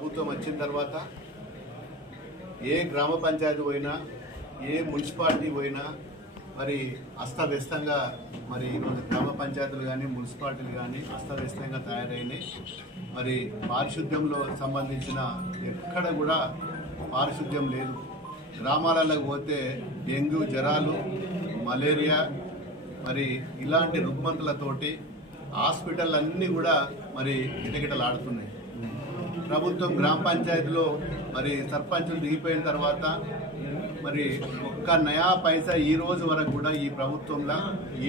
ప్రభుత్వం వచ్చిన తర్వాత ఏ గ్రామ పంచాయతీ పోయినా ఏ మున్సిపాలిటీ పోయినా మరి అస్తవ్యస్తంగా మరి ఈరోజు గ్రామ పంచాయతీలు కానీ మున్సిపాలిటీలు కానీ అస్తవ్యస్తంగా తయారైనాయి. మరి పారిశుద్ధ్యంలో సంబంధించిన ఎక్కడ కూడా పారిశుద్ధ్యం లేదు. గ్రామాలకు పోతే డెంగ్యూ జ్వరాలు, మలేరియా మరి ఇలాంటి రుగ్మతలతోటి హాస్పిటల్ అన్నీ కూడా మరి గిటగిటలాడుతున్నాయి. ప్రభుత్వం గ్రామ పంచాయతీలో మరి సర్పంచులు దిగిపోయిన తర్వాత మరి ఒక్క నయా పైసా ఈ రోజు వరకు కూడా ఈ ప్రభుత్వంలో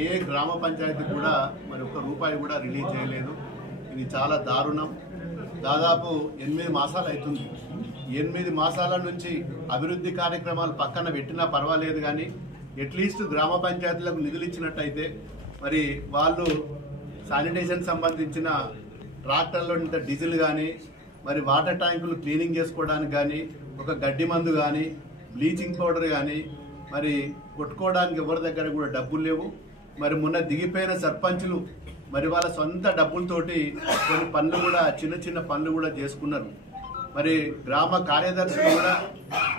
ఏ గ్రామ పంచాయతీ కూడా మరి ఒక్క రూపాయి కూడా రిలీజ్ చేయలేదు. ఇది చాలా దారుణం. దాదాపు 8 మాసాలు అవుతుంది. 8 మాసాల నుంచి అభివృద్ధి కార్యక్రమాలు పక్కన పెట్టినా పర్వాలేదు, కానీ అట్లీస్ట్ గ్రామ పంచాయతీలకు నిధులు ఇచ్చినట్టయితే మరి వాళ్ళు శానిటేషన్ సంబంధించిన ట్రాక్టర్లో డీజిల్ కానీ మరి వాటర్ ట్యాంకులు క్లీనింగ్ చేసుకోవడానికి కానీ ఒక గడ్డి మందు కానీ బ్లీచింగ్ పౌడర్ కానీ మరి కొట్టుకోవడానికి ఎవరి దగ్గర కూడా డబ్బులు లేవు. మరి మొన్న దిగిపోయిన సర్పంచులు మరి వాళ్ళ సొంత డబ్బులతోటి కొన్ని పనులు కూడా చిన్న చిన్న పనులు కూడా చేసుకున్నారు. మరి గ్రామ కార్యదర్శులు కూడా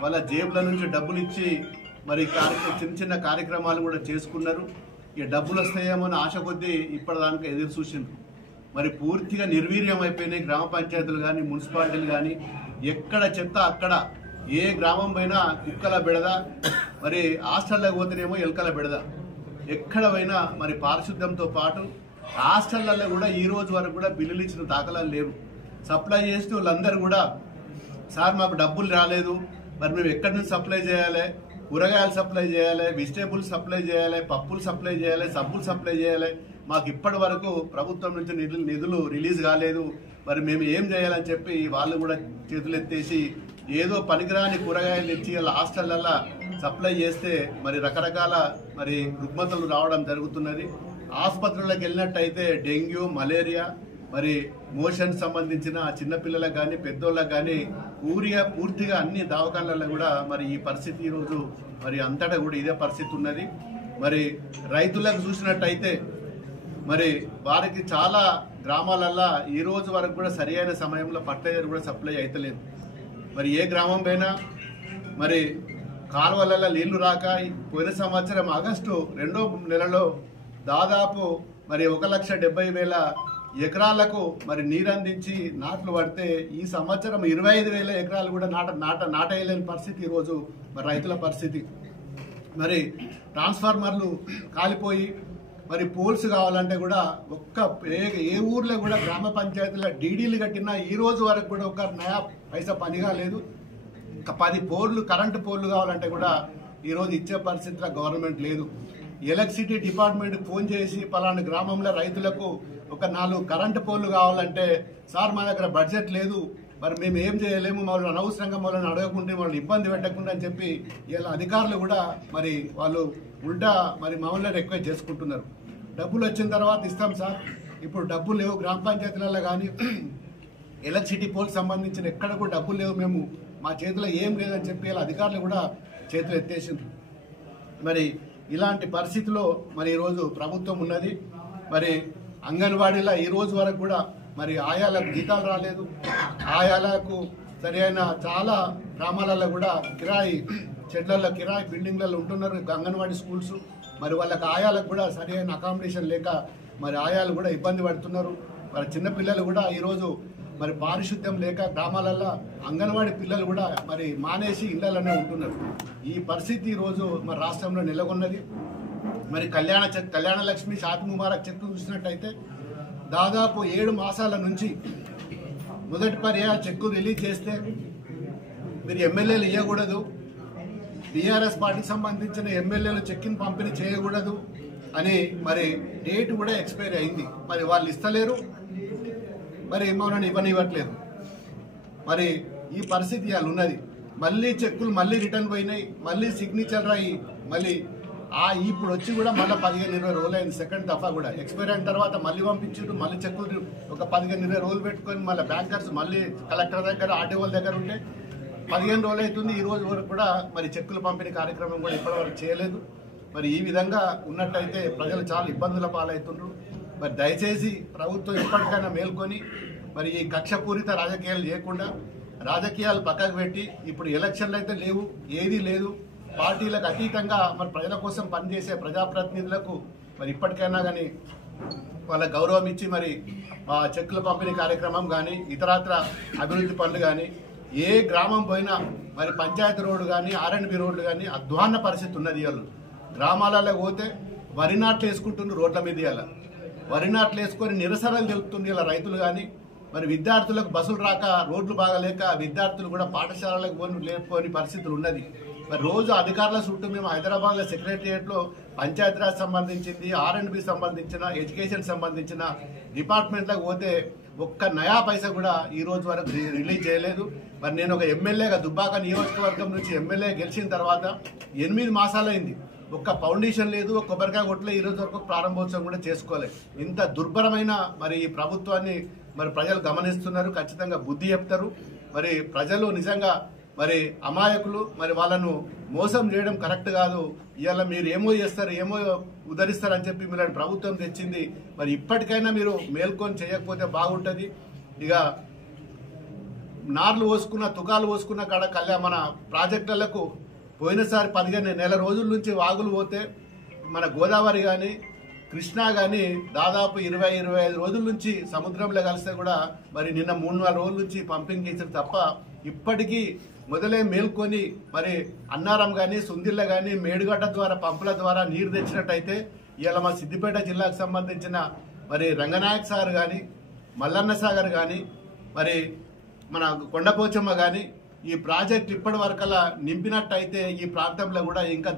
వాళ్ళ జేబుల నుంచి డబ్బులు ఇచ్చి మరి చిన్న చిన్న కార్యక్రమాలు కూడా చేసుకున్నారు. ఇక డబ్బులు వస్తాయేమో అని ఆశ కొద్దీ ఇప్పటిదాకా ఎదురు చూసిండ్రు. మరి పూర్తిగా నిర్వీర్యం అయిపోయినాయి గ్రామ పంచాయతీలు కానీ మున్సిపాలిటీలు కానీ. ఎక్కడ చెత్త అక్కడ, ఏ గ్రామం పోయినా కుక్కల బెడద, మరి హాస్టల్లోకి పోతేనేమో ఎలుకల బెడద. ఎక్కడ పోయినా మరి పారిశుద్ధ్యంతో పాటు హాస్టళ్లలో కూడా ఈ రోజు వరకు కూడా బిల్లులు ఇచ్చిన దాఖలాలు లేవు. సప్లై చేస్తే వాళ్ళందరూ కూడా సార్ మాకు డబ్బులు రాలేదు, మరి మేము ఎక్కడి నుంచి సప్లై చేయాలి, కూరగాయలు సప్లై చేయాలి, వెజిటేబుల్స్ సప్లై చేయాలి, పప్పులు సప్లై చేయాలి, సబ్బులు సప్లై చేయాలి, మాకు ఇప్పటి వరకు ప్రభుత్వం నుంచి నిధులు రిలీజ్ కాలేదు, మరి మేము ఏం చేయాలని చెప్పి వాళ్ళు కూడా చేతులు ఎత్తేసి ఏదో పనికిరాని కూరగాయలు తెచ్చి వాళ్ళ హాస్టళ్లలో సప్లై చేస్తే మరి రకరకాల మరి రుగ్మతలు రావడం జరుగుతున్నది. ఆసుపత్రులకు వెళ్ళినట్టయితే డెంగ్యూ, మలేరియా, మరి మోషన్ సంబంధించిన చిన్నపిల్లలకు కానీ పెద్దోళ్ళకు కానీ పూర్తిగా అన్ని దవాఖానాలలో కూడా మరి ఈ పరిస్థితి ఈరోజు మరి అంతటా కూడా ఇదే పరిస్థితి ఉన్నది. మరి రైతులకు చూసినట్టయితే మరి వారికి చాలా గ్రామాలల్లో ఈ రోజు వరకు కూడా సరైన సమయంలో ఫర్టిలైజర్ కూడా సప్లై అయితలేదు. మరి ఏ గ్రామం పైన మరి కాలువలలో నీళ్లు రాక పోయిన సంవత్సరం ఆగస్టు 2వ నెలలో దాదాపు మరి 1,70,000 ఎకరాలకు మరి నీరందించి నాట్లు పడితే ఈ సంవత్సరం 25,000 ఎకరాలు కూడా నాటేయలేని పరిస్థితి ఈరోజు మరి రైతుల పరిస్థితి. మరి ట్రాన్స్ఫార్మర్లు కాలిపోయి మరి పోల్స్ కావాలంటే కూడా ఏ ఊర్లో కూడా గ్రామ పంచాయతీలో డీడీలు కట్టినా ఈ రోజు వరకు కూడా ఒక నయా పైసా పనిగా లేదు. 10 పోల్లు కరెంటు పోల్లు కావాలంటే కూడా ఈరోజు ఇచ్చే పరిస్థితిలో గవర్నమెంట్ లేదు. ఎలక్ట్రిసిటీ డిపార్ట్మెంట్ ఫోన్ చేసి పలానా గ్రామంలో రైతులకు ఒక 4 కరెంటు పోల్లు కావాలంటే సార్ మా దగ్గర బడ్జెట్ లేదు, మరి మేము ఏం చేయలేము, మమ్మల్ని అనవసరంగా మమ్మల్ని అడగకుండా మమ్మల్ని ఇబ్బంది పెట్టకుండా అని చెప్పి ఇలా అధికారులు కూడా మరి వాళ్ళు ఉల్టా మరి మమ్మల్ని రిక్వెస్ట్ చేసుకుంటున్నారు. డబ్బులు వచ్చిన తర్వాత ఇస్తాం సార్, ఇప్పుడు డబ్బులు లేవు గ్రామ పంచాయతీలలో కానీ ఎలక్ట్రిసిటీ పోల్కి సంబంధించిన ఎక్కడ కూడా డబ్బులు లేవు, మేము మా చేతిలో ఏం లేదని చెప్పి ఇలా అధికారులు కూడా చేతులు ఎత్తేసిండ్రు. మరి ఇలాంటి పరిస్థితిలో మరి ఈరోజు ప్రభుత్వం ఉన్నది. మరి అంగన్వాడీలో ఈ రోజు వరకు కూడా మరి ఆయాలకు జీతాలు రాలేదు. ఆయాలకు సరైన చాలా గ్రామాలలో కూడా కిరాయి షెడ్లలో కిరాయి బిల్డింగ్లలో ఉంటున్నారు అంగన్వాడీ స్కూల్స్. మరి వాళ్ళకి ఆయాలకు కూడా సరైన అకామిడేషన్ లేక మరి ఆయాలు కూడా ఇబ్బంది పడుతున్నారు. మరి చిన్నపిల్లలు కూడా ఈరోజు మరి పారిశుద్ధ్యం లేక గ్రామాలలో అంగన్వాడీ పిల్లలు కూడా మరి మానేసి ఇళ్లలోనే ఉంటున్నారు. ఈ పరిస్థితి ఈరోజు మరి రాష్ట్రంలో నెలకొన్నది. మరి కళ్యాణ లక్ష్మి షాదీ ముబారక్ చెక్ చూసినట్టయితే దాదాపు 7 మాసాల నుంచి మొదటి పర్యాయ చెక్కు రిలీజ్ చేస్తే మీరు ఎమ్మెల్యేలు ఇవ్వకూడదు, బీఆర్ఎస్ పార్టీకి సంబంధించిన ఎమ్మెల్యేలు చెక్కిని పంపిణీ చేయకూడదు అని మరి డేట్ కూడా ఎక్స్పైరీ అయింది. మరి వాళ్ళు ఇస్తలేరు, మరి మమ్మల్ని ఇవ్వనివ్వట్లేదు. మరి ఈ పరిస్థితి ఇవాళ ఉన్నది. మళ్ళీ చెక్కులు మళ్ళీ రిటర్న్ పోయినాయి, మళ్ళీ సిగ్నేచర్ రాయి మళ్ళీ ఇప్పుడు వచ్చి కూడా మళ్ళీ 15-20 రోజులు అయింది. సెకండ్ దఫా కూడా ఎక్స్పైరీ అయిన తర్వాత మళ్ళీ పంపించారు. మళ్ళీ చెక్కులు ఒక 15-20 రోజులు పెట్టుకొని మళ్ళీ బ్యాంకర్స్ మళ్ళీ కలెక్టర్ దగ్గర ఆర్టీఓల దగ్గర ఉంటే 15 రోజులు అవుతుంది. ఈ రోజు వరకు కూడా మరి చెక్కుల పంపిణీ కార్యక్రమం కూడా ఇప్పటివరకు చేయలేదు. మరి ఈ విధంగా ఉన్నట్టయితే ప్రజలు చాలా ఇబ్బందుల పాలవుతున్నారు. మరి దయచేసి ప్రభుత్వం ఇప్పటికైనా మేల్కొని మరి ఈ కక్షపూరిత రాజకీయాలు చేయకుండా రాజకీయాలు పక్కకు పెట్టి ఇప్పుడు ఎలక్షన్లు అయితే లేవు, ఏదీ లేదు, పార్టీలకు అతీతంగా మరి ప్రజల కోసం పనిచేసే ప్రజాప్రతినిధులకు మరి ఇప్పటికైనా కానీ వాళ్ళ గౌరవం ఇచ్చి మరి చెక్కుల పంపిణీ కార్యక్రమం కానీ ఇతరత్ర అభివృద్ధి పనులు కానీ ఏ గ్రామం పోయినా మరి పంచాయతీ రోడ్డు కానీ R&B రోడ్లు కానీ అధ్వాన్న పరిస్థితి ఉన్నది. వాళ్ళు గ్రామాలలో పోతే వరి నాట్లు వేసుకుంటున్నారు, రోడ్ల మీద ఇలా వరి నాట్లు వేసుకొని నిరసనలు తెలుపుతుంది ఇలా రైతులు కానీ. మరి విద్యార్థులకు బస్సులు రాక రోడ్లు బాగాలేక విద్యార్థులు కూడా పాఠశాలలకు లేకపోని పరిస్థితులు ఉన్నది. మరి రోజు అధికారుల చుట్టూ మేము హైదరాబాద్లో సెక్రటరియట్లో పంచాయతీరాజ్ సంబంధించింది, R&B సంబంధించిన, ఎడ్యుకేషన్ సంబంధించిన డిపార్ట్మెంట్లకు పోతే ఒక్క నయా పైసా కూడా ఈ రోజు వరకు రిలీజ్ చేయలేదు. మరి నేను ఒక ఎమ్మెల్యేగా దుబ్బాక నియోజకవర్గం నుంచి ఎమ్మెల్యే గెలిచిన తర్వాత 8 మాసాలైంది, ఒక్క ఫౌండేషన్ లేదు, ఒక కొబ్బరికాయ కొట్టలే, ఈ రోజు వరకు ప్రారంభోత్సవం కూడా చేసుకోలేదు. ఇంత దుర్భరమైన మరి ఈ ప్రభుత్వాన్ని మరి ప్రజలు గమనిస్తున్నారు, ఖచ్చితంగా బుద్ధి చెప్తారు. మరి ప్రజలు నిజంగా మరి అమాయకులు, మరి వాళ్ళను మోసం చేయడం కరెక్ట్ కాదు. ఇవాళ మీరు ఏమో చేస్తారు, ఏమో ఉద్ధరిస్తారని చెప్పి మీరు ప్రభుత్వం తెచ్చింది. మరి ఇప్పటికైనా మీరు మేల్కొని చేయకపోతే బాగుంటుంది. ఇక నార్లు పోసుకున్న తుకాలు పోసుకున్న కాడ మన ప్రాజెక్టులకు పోయినసారి 15 నెల రోజుల నుంచి వాగులు పోతే మన గోదావరి కానీ కృష్ణా కానీ దాదాపు 20-25 రోజుల నుంచి సముద్రంలో కలిస్తే కూడా మరి నిన్న 3-4 రోజుల నుంచి పంపింగ్ చేసారు తప్ప ఇప్పటికీ మొదలే మేల్కొని మరి అన్నారం కానీ సుందిళ్ళ కానీ మేడుగడ్డ ద్వారా పంపుల ద్వారా నీరు తెచ్చినట్టయితే ఇవాళ మా సిద్దిపేట జిల్లాకు సంబంధించిన మరి రంగనాయక్ సార్ కానీ మల్లన్న సాగర్ కానీ మరి మన కొండపోచమ్మ కానీ ఈ ప్రాజెక్ట్ ఇప్పటి వరకల్లా నింపినట్టయితే ఈ ప్రాంతంలో కూడా ఇంకా